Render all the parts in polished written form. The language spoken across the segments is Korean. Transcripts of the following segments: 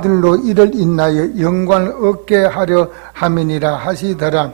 아들로 이를 인하여 영광을 얻게 하려 함이니라 하시더라.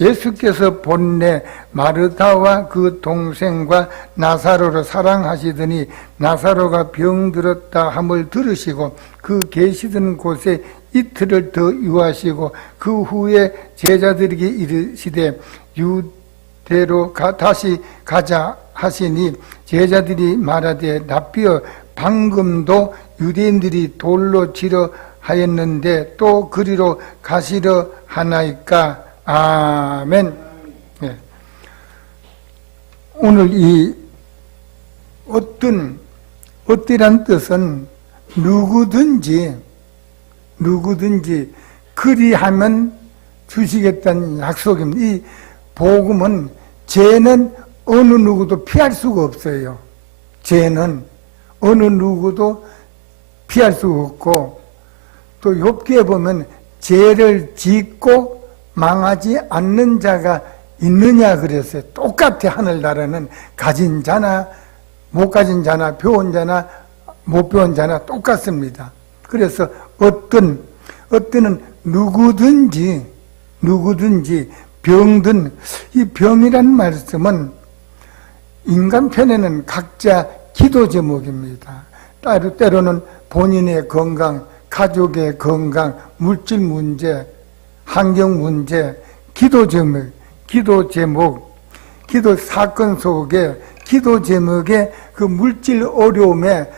예수께서 본래 마르다와 그 동생과 나사로를 사랑하시더니 나사로가 병들었다 함을 들으시고 그 계시던 곳에 이틀을 더 유하시고 그 후에 제자들에게 이르시되 유대로 다시 가자 하시니 제자들이 말하되 랍비여 방금도 유대인들이 돌로 치려 하였는데 또 그리로 가시려 하나이까. 아멘. 네. 오늘 이 어떠란 뜻은 누구든지 그리하면 주시겠다는 약속입니다. 이 복음은 죄는 어느 누구도 피할 수가 없어요. 죄는 어느 누구도 피할 수 없고, 또 욥기에 보면 죄를 짓고 망하지 않는 자가 있느냐 그랬어요. 똑같아. 하늘나라는 가진 자나 못 가진 자나 배운 자나 못 배운 자나 똑같습니다. 그래서 어떤 누구든지 병든, 이 병이란 말씀은 인간 편에는 각자 기도 제목입니다. 때로는 본인의 건강, 가족의 건강, 물질 문제, 환경 문제, 기도 제목, 기도 사건 속에, 기도 제목에 그 물질 어려움에,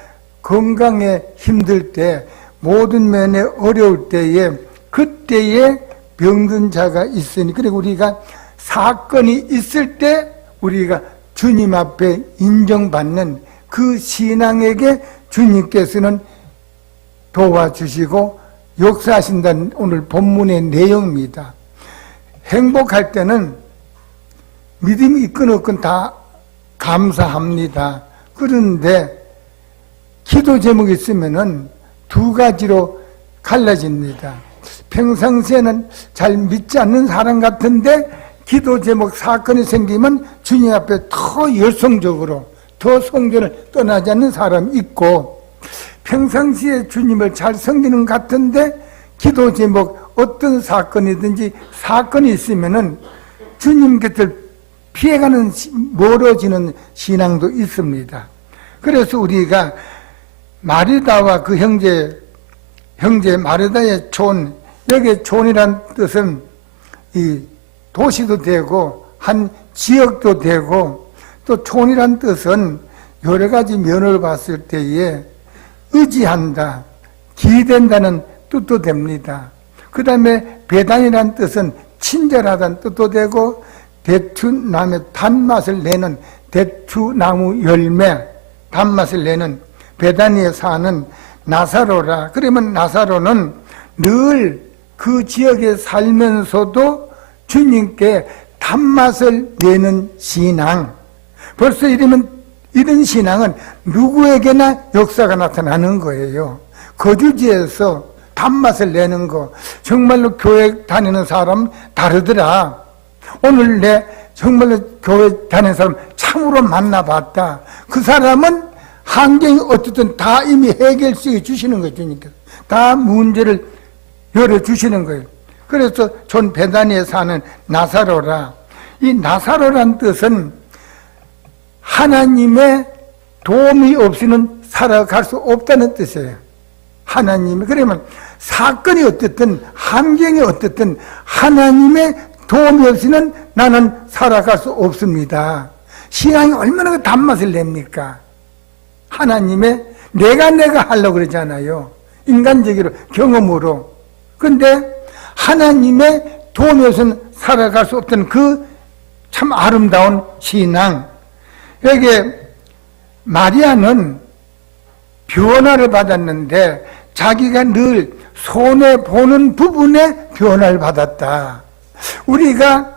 건강에 힘들 때, 모든 면에 어려울 때에, 그때에 병든 자가 있으니, 그리고 우리가 사건이 있을 때 우리가 주님 앞에 인정받는 그 신앙에게 주님께서는 도와주시고 역사하신다는 오늘 본문의 내용입니다. 행복할 때는 믿음이 있건 없건 다 감사합니다. 그런데 기도 제목이 있으면은 두 가지로 갈라집니다. 평상시에는 잘 믿지 않는 사람 같은데 기도 제목 사건이 생기면 주님 앞에 더 열성적으로 더 성전을 떠나지 않는 사람이 있고, 평상시에 주님을 잘 섬기는 것 같은데 기도 제목 어떤 사건이든지 사건이 있으면은 주님 곁을 피해가는 멀어지는 신앙도 있습니다. 그래서 우리가 마르다와 그 형제 마르다의 촌, 여기 촌이란 뜻은 이 도시도 되고 한 지역도 되고, 또 촌이란 뜻은 여러 가지 면을 봤을 때에 의지한다, 기댄다는 뜻도 됩니다. 그 다음에 배단이란 뜻은 친절하다는 뜻도 되고, 대추나무의 단맛을 내는 대추나무 열매, 단맛을 내는 베다니에 사는 나사로라. 그러면 나사로는 늘 그 지역에 살면서도 주님께 단맛을 내는 신앙. 벌써 이러면 이런 신앙은 누구에게나 역사가 나타나는 거예요. 거주지에서 단맛을 내는 거. 정말로 교회 다니는 사람 다르더라. 오늘 내 정말로 교회 다니는 사람 참으로 만나봤다. 그 사람은 환경이 어떻든 다 이미 해결시켜 주시는 거죠. 다 문제를 열어주시는 거예요. 그래서 전 베다니에 사는 나사로라. 이 나사로란 뜻은 하나님의 도움이 없이는 살아갈 수 없다는 뜻이에요. 하나님이. 그러면 사건이 어떻든 환경이 어떻든 하나님의 도움이 없이는 나는 살아갈 수 없습니다. 신앙이 얼마나 그 단맛을 냅니까? 하나님의 내가 하려고 그러잖아요. 인간적으로 경험으로. 근데 하나님의 도움이 없이는 살아갈 수 없다는 그 참 아름다운 신앙. 여기에 마리아는 변화를 받았는데 자기가 늘 손해보는 부분에 변화를 받았다. 우리가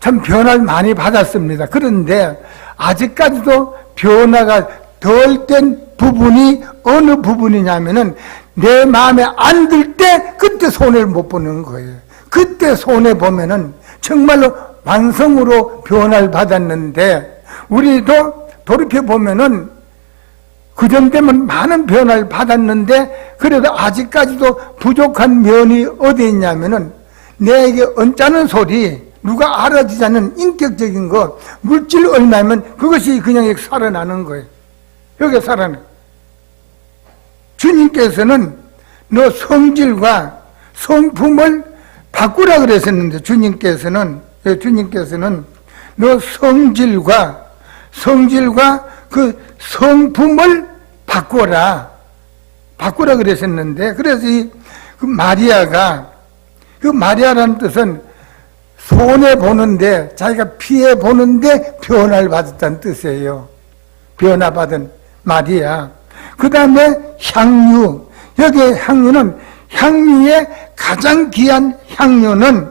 참 변화를 많이 받았습니다. 그런데 아직까지도 변화가 덜 된 부분이 어느 부분이냐면은 내 마음에 안 들 때 그때 손해를 못 보는 거예요. 그때 손해 보면은 정말로 완성으로 변화를 받았는데, 우리도 돌이켜 보면은 그전 되면 많은 변화를 받았는데 그래도 아직까지도 부족한 면이 어디 있냐면은 내게 언짢은 소리, 누가 알아주지 않는 인격적인 것, 물질 얼마면 그것이 그냥 살아나는 거예요. 여기 살아나. 주님께서는 너 성질과 성품을 바꾸라 그랬었는데, 주님께서는 너 성질과 그 성품을 바꾸라 그랬었는데, 그래서 그 마리아라는 뜻은 손해보는데, 자기가 피해보는데 변화를 받았다는 뜻이에요. 변화받은 마리아. 그 다음에 향유. 여기에 향유의 가장 귀한 향유는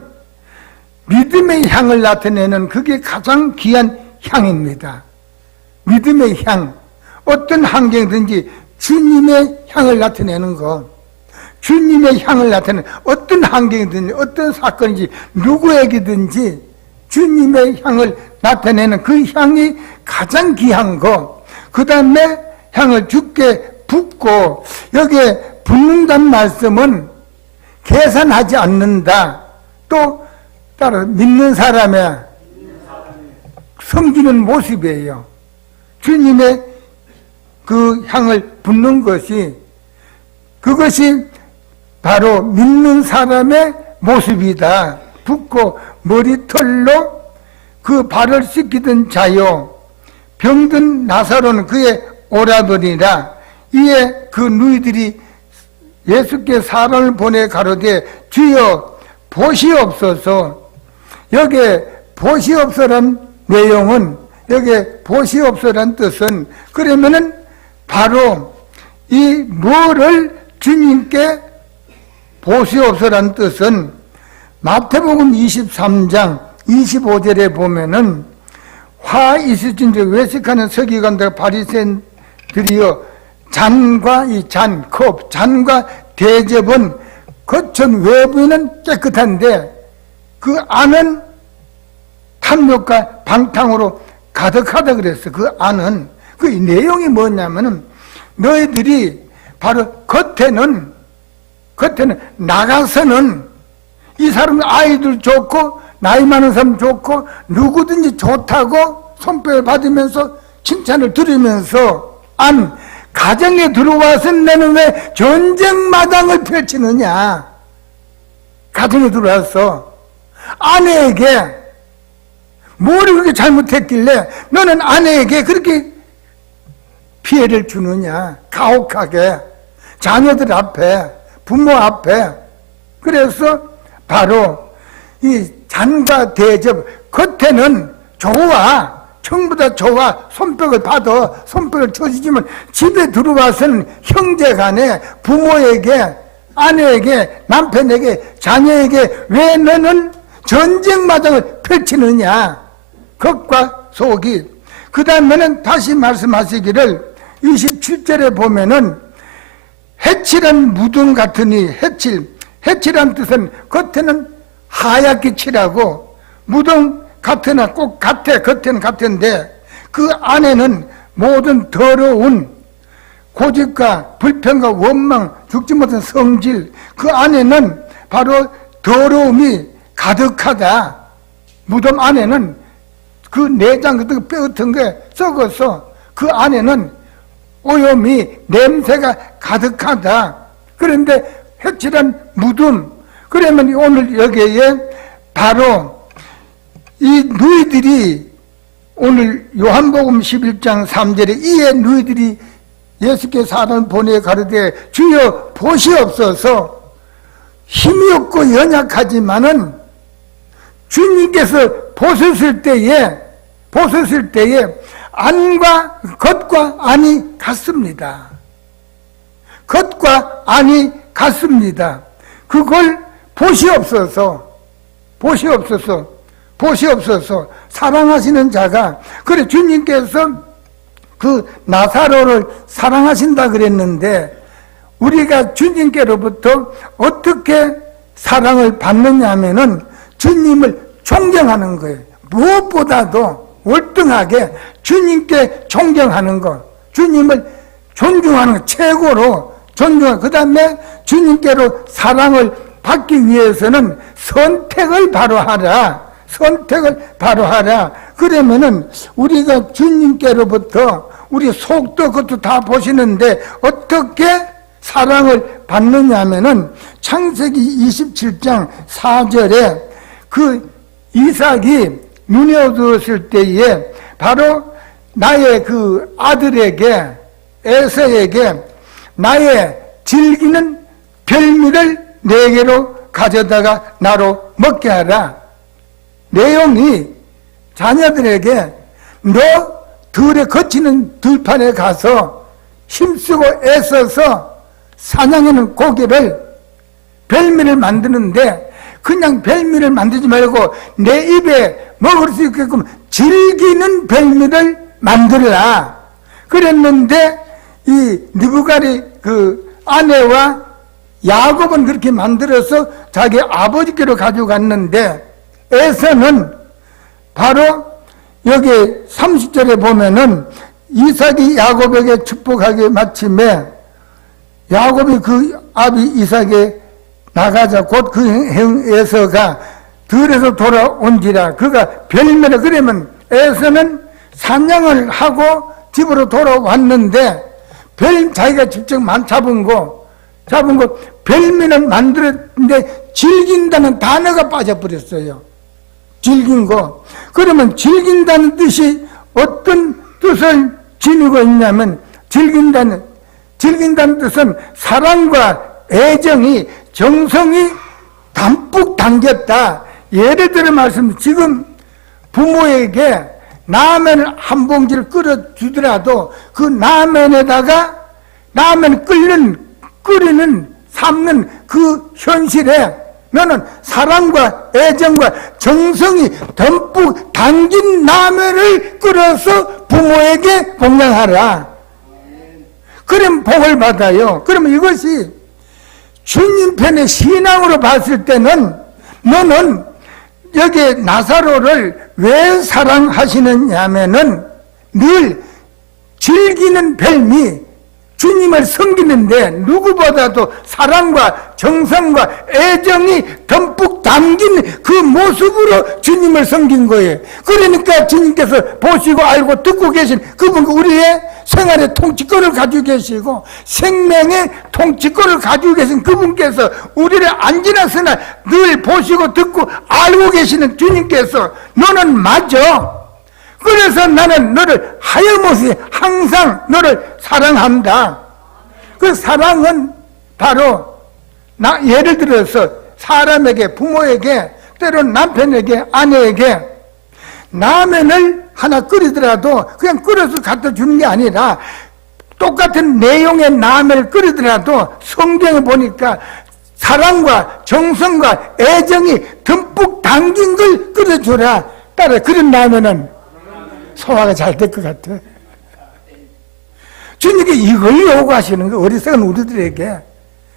믿음의 향을 나타내는, 그게 가장 귀한 향입니다. 믿음의 향. 어떤 환경이든지 주님의 향을 나타내는 것. 주님의 향을 나타내는 어떤 환경이든지 어떤 사건인지 누구에게든지 주님의 향을 나타내는 그 향이 가장 귀한 거. 그 다음에 향을 주께 붓고, 여기에 붓는다는 말씀은 계산하지 않는다. 또 따로 믿는 사람의 섬기는 모습이에요. 주님의 그 향을 붓는 것이, 그것이 바로 믿는 사람의 모습이다. 붓고 머리털로 그 발을 씻기던 자요, 병든 나사로는 그의 오라버니라. 이에 그 누이들이 예수께 사람을 보내 가로되 주여 보시옵소서. 여기에 보시옵소란 내용은, 여기에 보시옵소란 뜻은, 그러면은 바로 이 뭐를 주님께 보시옵소란 뜻은 마태복음 23장 25절에 보면은 화 있으신지 외식하는 서기관들 바리새인들이여, 잔과 이 잔, 컵, 잔과 대접은 겉은 외부는 깨끗한데 그 안은 탐욕과 방탕으로 가득하다 그랬어. 그 안은. 그 내용이 뭐냐면은 너희들이 바로 겉에는 나가서는 이 사람 아이들 좋고 나이 많은 사람 좋고 누구든지 좋다고 손뼉을 받으면서 칭찬을 들으면서 가정에 들어와서 너는 왜 전쟁마당을 펼치느냐. 가정에 들어와서 아내에게 뭘 그렇게 잘못했길래 너는 아내에게 그렇게 피해를 주느냐. 가혹하게 자녀들 앞에, 부모 앞에. 그래서 바로 이 잔과 대접, 겉에는 좋아, 전부 다 좋아, 손뼉을 받아, 손뼉을 쳐주지만 집에 들어와서는 형제간에, 부모에게, 아내에게, 남편에게, 자녀에게 왜 너는 전쟁마당을 펼치느냐. 겉과 속이. 그 다음에는 다시 말씀하시기를 27절에 보면은 해칠한 무덤 같으니, 해칠한 뜻은 겉에는 하얗게 칠하고 무덤 같으나 꼭 같아, 겉에는 같은데 그 안에는 모든 더러운 고집과 불평과 원망, 죽지 못한 성질, 그 안에는 바로 더러움이 가득하다. 무덤 안에는 그 내장 같은 뼈 같은 게 썩어서 그 안에는 오염이, 냄새가 가득하다. 그런데 해칠한 무덤, 그러면 오늘 여기에 바로 이 누이들이, 오늘 요한복음 11장 3절에 이에 누이들이 예수께 사람을 보내 가르되 주여 보시옵소서. 힘이 없고 연약하지만은 주님께서 보셨을 때에 안과 겉과 안이 같습니다. 겉과 안이 같습니다. 그걸 보시옵소서. 보시옵소서. 사랑하시는 자가, 그래 주님께서 그 나사로를 사랑하신다 그랬는데, 우리가 주님께로부터 어떻게 사랑을 받느냐 하면은 주님을 존경하는 거예요. 무엇보다도 월등하게 주님께 존경하는 것, 주님을 존중하는 것, 최고로 존중하는 것. 그 다음에 주님께로 사랑을 받기 위해서는 선택을 바로 하라. 선택을 바로 하라. 그러면은 우리가 주님께로부터 우리 속도 그것도 다 보시는데 어떻게 사랑을 받느냐 하면은 창세기 27장 4절에 그 이삭이 눈이 어두웠을 때에 바로 나의 그 아들에게, 에서에게 나의 즐기는 별미를 네개로 가져다가 나로 먹게 하라. 내용이 자녀들에게 너 들에 거치는 들판에 가서 힘쓰고 애써서 사냥하는 고기를, 별미를 만드는데 그냥 별미를 만들지 말고 내 입에 먹을 수 있게끔 즐기는 별미를 만들라. 그랬는데 이 느부갓의 그 아내와 야곱은 그렇게 만들어서 자기 아버지께로 가지고 갔는데, 에서는 바로 여기 30절에 보면은 이삭이 야곱에게 축복하게 마침에 야곱이 그 아비 이삭에 나가자 곧 그 형 에서가 들에서 돌아온지라. 그가 별미를, 그러면 에서는 사냥을 하고 집으로 돌아왔는데 자기가 직접 잡은 거 별미는 만들었는데 즐긴다는 단어가 빠져버렸어요. 즐긴 거. 그러면 즐긴다는 뜻이 어떤 뜻을 지니고 있냐면, 즐긴다는 뜻은 사랑과 애정이, 정성이 담뿍 담겼다. 예를 들어 말씀, 지금 부모에게 라면을 한 봉지를 끓여주더라도 그 라면에다가 라면 끓이는 삶는 그 현실에 너는 사랑과 애정과 정성이 듬뿍 담긴 라면을 끓여서 부모에게 공양하라. 그럼 복을 받아요. 그러면 이것이 주님 편의 신앙으로 봤을 때는 너는 여기 나사로를 왜 사랑하시느냐 하면은 늘 즐기는 별미, 주님을 섬기는데 누구보다도 사랑과 정성과 애정이 듬뿍 담긴 그 모습으로 주님을 섬긴 거예요. 그러니까 주님께서 보시고 알고 듣고 계신 그분, 우리의 생활의 통치권을 가지고 계시고 생명의 통치권을 가지고 계신 그분께서 우리를 안 지나서나 늘 보시고 듣고 알고 계시는 주님께서 너는 맞아. 그래서 나는 너를 하염없이 항상 너를 사랑한다. 그 사랑은 바로 예를 들어서 사람에게, 부모에게, 때로는 남편에게, 아내에게 라면을 하나 끓이더라도 그냥 끓여서 갖다 주는 게 아니라 똑같은 내용의 라면을 끓이더라도 성경에 보니까 사랑과 정성과 애정이 듬뿍 담긴 걸 끓여줘라. 따라 그런 라면은 소화가 잘 될 것 같아. 주님께 이걸 요구하시는 거, 어리석은 우리들에게.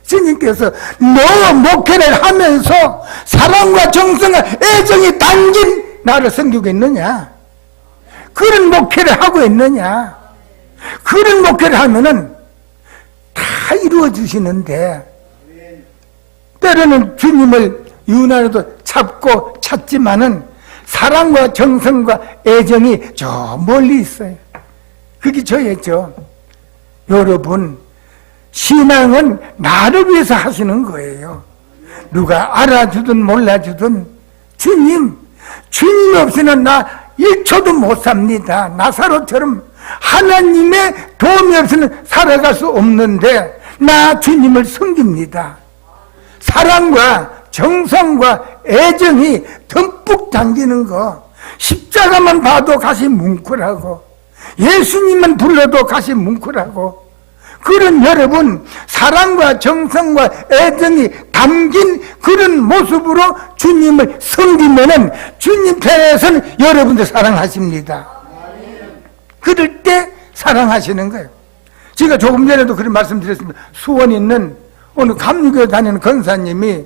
주님께서 너 목회를 하면서 사랑과 정성과 애정이 담긴 나를 섬기고 있느냐? 그런 목회를 하고 있느냐? 그런 목회를 하면은 다 이루어 주시는데, 때로는 주님을 유난히도 찾고 찾지만은 사랑과 정성과 애정이 저 멀리 있어요. 그게 저였죠. 여러분, 신앙은 나를 위해서 하시는 거예요. 누가 알아주든 몰라주든 주님 없이는 나 1초도 못 삽니다. 나사로처럼 하나님의 도움이 없이는 살아갈 수 없는데 나 주님을 섬깁니다. 사랑과 정성과 애정이 듬뿍 담기는 거, 십자가만 봐도 가슴이 뭉클하고 예수님만 불러도 가슴이 뭉클하고, 그런 여러분 사랑과 정성과 애정이 담긴 그런 모습으로 주님을 섬기면은 주님 편에서는 여러분들 사랑하십니다. 그럴 때 사랑하시는 거예요. 제가 조금 전에도 그런 말씀드렸습니다. 수원에 있는 어느 감리교회 다니는 권사님이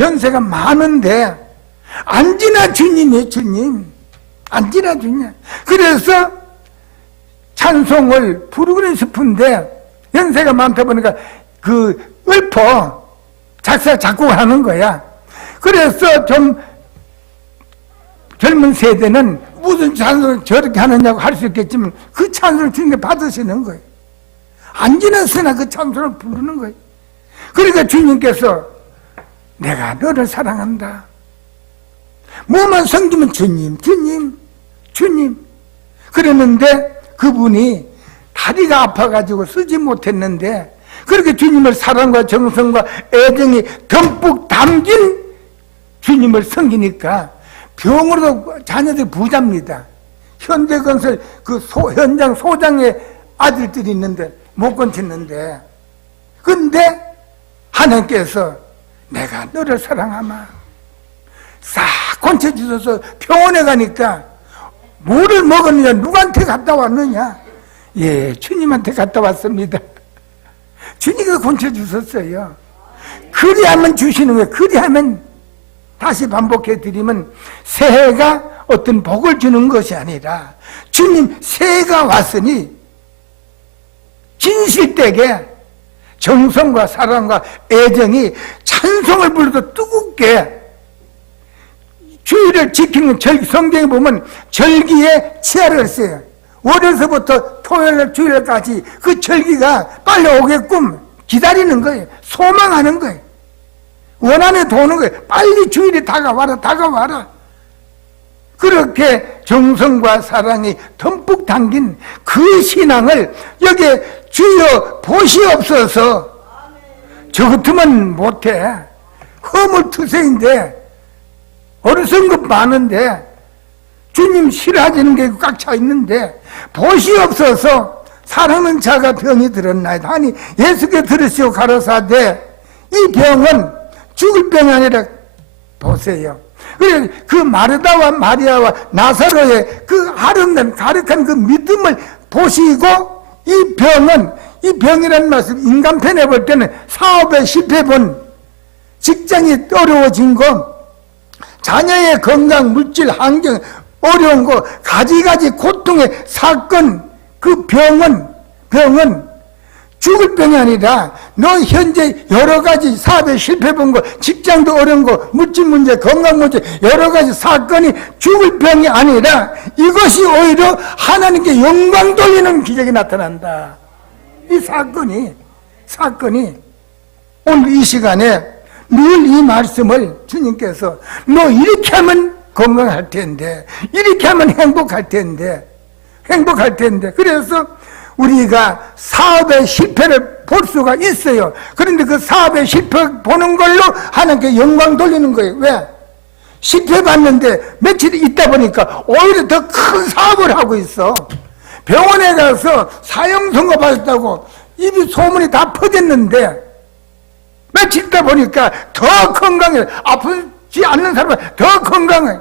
연세가 많은데 안 지나 주님이에요. 주님 안 지나 주님. 그래서 찬송을 부르고 싶은데 연세가 많다 보니까 그 읊어 작사 작곡을 하는 거야. 그래서 좀 젊은 세대는 무슨 찬송을 저렇게 하느냐고 할 수 있겠지만 그 찬송을 주님께 받으시는 거예요. 안 지났으나 그 찬송을 부르는 거예요. 그러니까 주님께서 내가 너를 사랑한다. 뭐만 섬기면 주님, 주님, 주님. 그랬는데 그분이 다리가 아파가지고 쓰지 못했는데 그렇게 주님을 사랑과 정성과 애정이 듬뿍 담긴 주님을 섬기니까 병으로도 자녀들이 부자입니다. 현대건설 그 현장 소장의 아들들이 있는데 못 건쳤는데 근데 하나님께서 내가 너를 사랑하마 싹 건쳐주셔서 병원에 가니까 뭐를 먹었느냐 누구한테 갔다 왔느냐 예 주님한테 갔다 왔습니다. 주님이 건쳐주셨어요. 그리하면 주시는 거예요. 그리하면 다시 반복해 드리면 새해가 어떤 복을 주는 것이 아니라 주님 새해가 왔으니 진실되게 정성과 사랑과 애정이 찬송을 불러도 뜨겁게 주일을 지키는 성경에 보면 절기에 치아를 써요. 월요일서부터 토요일 주일까지 그 절기가 빨리 오게끔 기다리는 거예요. 소망하는 거예요. 원한에 도는 거예요. 빨리 주일이 다가와라 다가와라. 그렇게 정성과 사랑이 듬뿍 담긴 그 신앙을 여기에 주여 보시옵소서. 저 같으면 못해. 허물투성인데 어리석은 것 많은데 주님 싫어하시는 게 꽉 차 있는데 보시옵소서. 사랑하는 자가 병이 들었나이다 하니 예수께 들으시오 가로사대 이 병은 죽을 병이 아니라 보세요. 그래 그 마르다와 마리아와 나사로의 그 아름다운 가득한 그 믿음을 보시고 이 병이라는 말씀 인간편에 볼 때는 사업에 실패본 직장이 어려워진 거 자녀의 건강 물질 환경 어려운 거 가지가지 고통의 사건 그 병은 죽을 병이 아니라 너 현재 여러 가지 사업에 실패본 거 직장도 어려운 거 물질 문제 건강 문제 여러 가지 사건이 죽을 병이 아니라 이것이 오히려 하나님께 영광 돌리는 기적이 나타난다. 이 사건이 오늘 이 시간에 늘 이 말씀을 주님께서 너 이렇게 하면 건강할 텐데 이렇게 하면 행복할 텐데 그래서 우리가 사업의 실패를 볼 수가 있어요. 그런데 그 사업의 실패 보는 걸로 하나님께 영광 돌리는 거예요. 왜? 실패 봤는데 며칠 있다 보니까 오히려 더 큰 사업을 하고 있어. 병원에 가서 사형 선고 받았다고 입이 소문이 다 퍼졌는데 며칠 있다 보니까 더 건강해. 아프지 않는 사람은 더 건강해.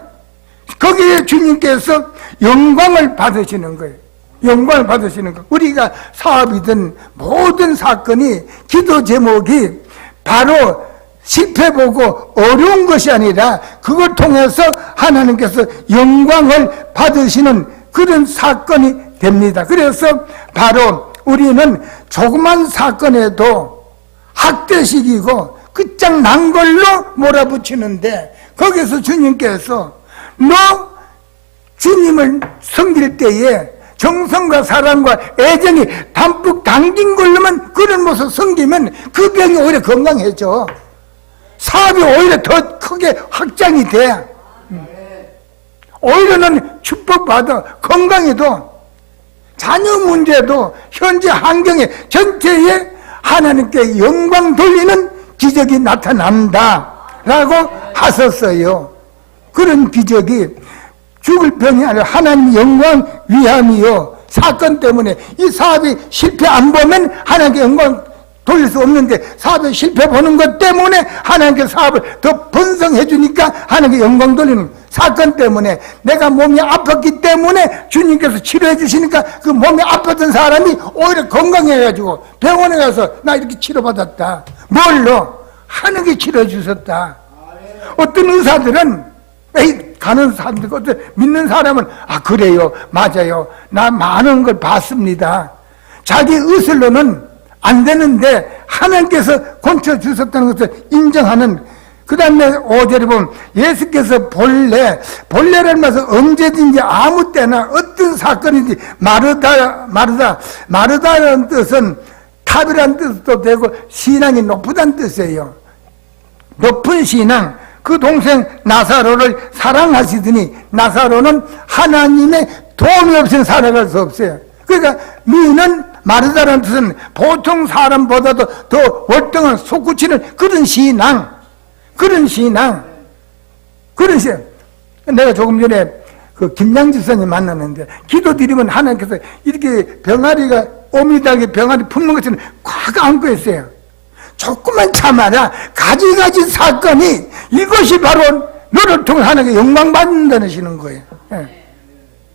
거기에 주님께서 영광을 받으시는 거예요. 영광을 받으시는 거. 우리가 사업이든 모든 사건이 기도 제목이 바로 실패보고 어려운 것이 아니라 그걸 통해서 하나님께서 영광을 받으시는 그런 사건이 됩니다. 그래서 바로 우리는 조그만 사건에도 학대식이고 끝장난 걸로 몰아붙이는데 거기서 주님께서 너 주님을 섬길 때에 정성과 사랑과 애정이 담뿍 담긴 걸로만 그런 모습 섬기면 그 병이 오히려 건강해져. 사업이 오히려 더 크게 확장이 돼. 오히려는 축복받아. 건강에도 자녀 문제도 현재 환경에 전체에 하나님께 영광 돌리는 기적이 나타난다 라고 하셨어요. 그런 기적이 죽을 병이 아니라 하나님 영광 위함이요. 사건 때문에 이 사업이 실패 안 보면 하나님께 영광 돌릴 수 없는데 사업에 실패 보는 것 때문에 하나님께 사업을 더 번성해 주니까 하나님께 영광 돌리는 사건 때문에 내가 몸이 아팠기 때문에 주님께서 치료해 주시니까 그 몸이 아팠던 사람이 오히려 건강해가지고 병원에 가서 나 이렇게 치료받았다. 뭘로? 하나님께 치료해 주셨다. 어떤 의사들은 가는 사람들, 어떤 믿는 사람은 그래요, 맞아요, 나 많은 걸 봤습니다. 자기 의술로는 안 되는데 하나님께서 고쳐 주셨다는 것을 인정하는. 그 다음에 5절에 보면 예수께서 본래라는 말은 언제든지 아무 때나 어떤 사건인지 마르다라는 뜻은 탑이라는 뜻도 되고 신앙이 높다는 뜻이에요. 높은 신앙. 그 동생 나사로를 사랑하시더니 나사로는 하나님의 도움이 없이는 살아갈 수 없어요. 그러니까 너희는 마르다라는 뜻은 보통 사람보다도 더 월등한 솟구치는 그런 신앙. 내가 조금 전에 그 김양지 선생님 만났는데 기도드리면 하나님께서 이렇게 병아리가 오미닭에 병아리 품는 것처럼 꽉 안고 있어요. 조금만 참아라. 가지가지 사건이 이것이 바로 너를 통해 하나님께 영광 받는다는 거예요.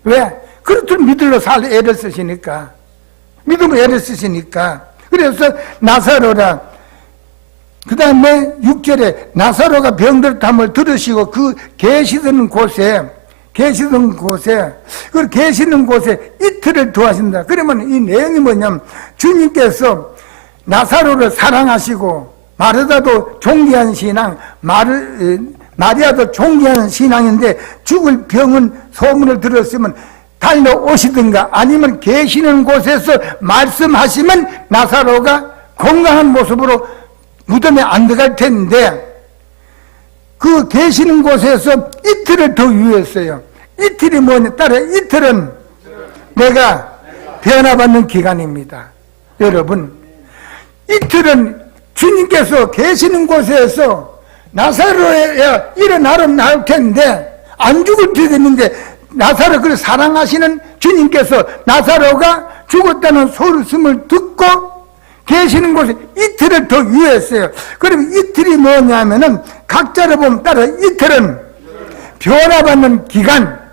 왜? 그렇듯 믿음으로 애를 쓰시니까. 믿음으로 애를 쓰시니까. 그래서 나사로라. 그 다음에 6절에 나사로가 병들었음을 들으시고 그 계시던 곳에 이틀을 두하신다. 그러면 이 내용이 뭐냐면 주님께서 나사로를 사랑하시고 마르다도 존귀한 신앙, 마리아도 존귀한 신앙인데 죽을 병은 소문을 들었으면 달려오시든가 아니면 계시는 곳에서 말씀하시면 나사로가 건강한 모습으로 무덤에 안 들어갈 텐데 그 계시는 곳에서 이틀을 더 유했어요. 이틀이 뭐냐? 따라 이틀은 내가 변화받는 기간입니다. 여러분, 이틀은 주님께서 계시는 곳에서 나사로야 일어나면 나올 텐데 안 죽을 때 됐는데 나사로 그를 사랑하시는 주님께서 나사로가 죽었다는 소리씀을 듣고 계시는 곳에 이틀을 더 유했어요. 그럼 이틀이 뭐냐면은 각자를 보면 따라 이틀은 변화받는 기간.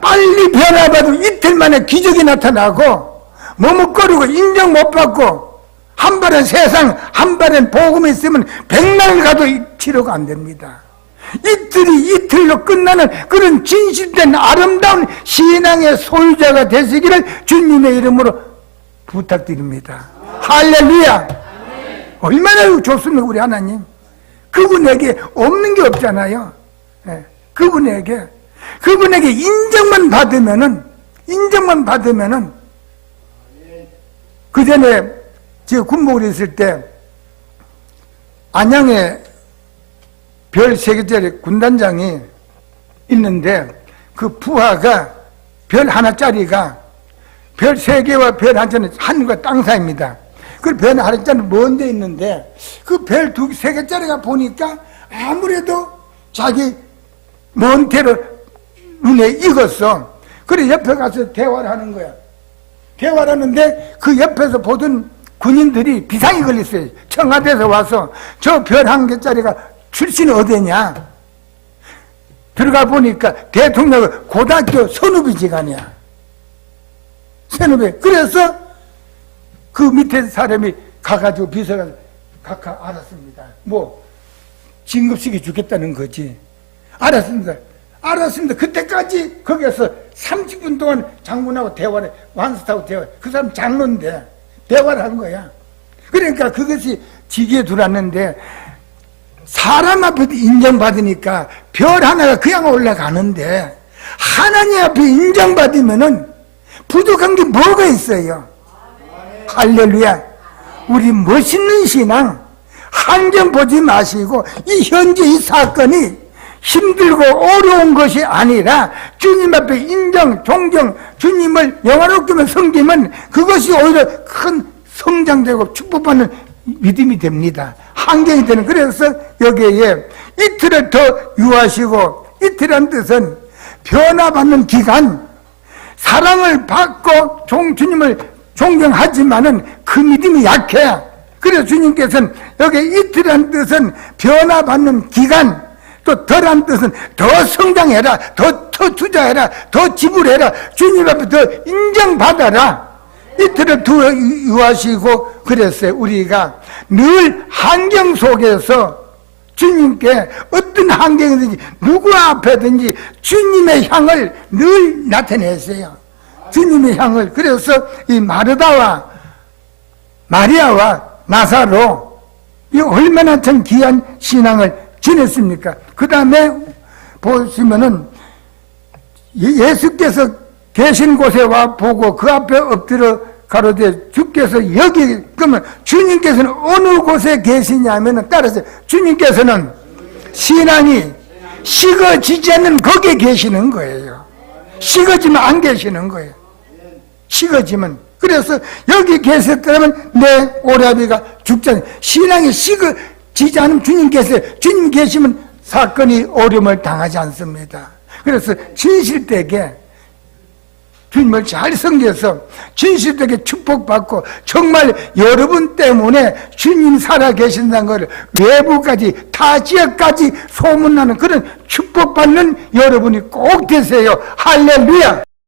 빨리 변화받으면 이틀 만에 기적이 나타나고 머뭇거리고 인정 못 받고 한 발은 세상 한 발은 복음이 있으면 100년을 가도 치료가 안 됩니다. 이틀이 이틀로 끝나는 그런 진실된 아름다운 신앙의 소유자가 되시기를 주님의 이름으로 부탁드립니다. 할렐루야. 얼마나 좋습니까 우리 하나님. 그분에게 없는 게 없잖아요. 그분에게 인정만 받으면은 그 전에 제가 군복을 있을 때 안양에 별 3개짜리 군단장이 있는데 그 부하가 별 하나짜리가 별 3개와 별 1개는 하늘과 땅 사이입니다. 그 별 하나짜리는 먼 데 있는데 그 별 3개짜리가 보니까 아무래도 자기 먼 데로 눈에 익었어. 그래 옆에 가서 대화를 하는 거야. 대화를 하는데 그 옆에서 보던 군인들이 비상이 걸렸어요. 청와대에서 와서 저 별 1개짜리가 출신이 어디냐? 들어가 보니까 대통령은 고등학교 선후비지간이야. 선후비. 그래서 그 밑에 사람이 가가지고 비서가 각하 알았습니다. 뭐 진급시켜 주겠다는 거지. 알았습니다. 그때까지 거기서 30분 동안 장군하고 대화를 완스타고 대화. 그 사람 장로인데 대화를 한 거야. 그러니까 그것이 지기에 들어왔는데 사람 앞에도 인정받으니까 별 하나가 그냥 올라가는데 하나님 앞에 인정받으면은 부족한 게 뭐가 있어요? 할렐루야. 우리 멋있는 신앙 한정 보지 마시고 이 현재 이 사건이 힘들고 어려운 것이 아니라 주님 앞에 인정, 존경, 주님을 영화롭게 섬기면 그것이 오히려 큰 성장되고 축복받는 믿음이 됩니다. 환경이 되는. 그래서 여기에 이틀을 더 유하시고, 이틀이라는 뜻은 변화받는 기간, 사랑을 받고 주님을 존경하지만은 그 믿음이 약해. 그래서 주님께서는 여기 이틀이라는 뜻은 변화받는 기간, 또 덜한 뜻은 더 성장해라, 더 투자해라, 더 지불해라, 주님 앞에 더 인정받아라. 이틀을 두어하시고 그랬어요. 우리가 늘 환경 속에서 주님께 어떤 환경이든지 누구 앞에든지 주님의 향을 늘 나타내세요. 주님의 향을. 그래서 이 마르다와 마리아와 나사로 이 얼마나 참 귀한 신앙을 지냈습니까? 그 다음에 보시면은 예수께서 계신 곳에 와 보고 그 앞에 엎드려 가로되 주께서 여기, 그러면 주님께서는 어느 곳에 계시냐면은 따라서 주님께서는 신앙이 식어지지 않는 거기에 계시는 거예요. 식어지면 안 계시는 거예요. 식어지면. 그래서 여기 계셨다면 내 오라비가 죽지 않는, 신앙이 식어지지 않으면 주님 계세요. 주님 계시면 사건이 어려움을 당하지 않습니다. 그래서 진실되게 주님을 잘 섬겨서 진실되게 축복받고 정말 여러분 때문에 주님 살아계신다는 걸 외부까지 타 지역까지 소문나는 그런 축복받는 여러분이 꼭 되세요. 할렐루야.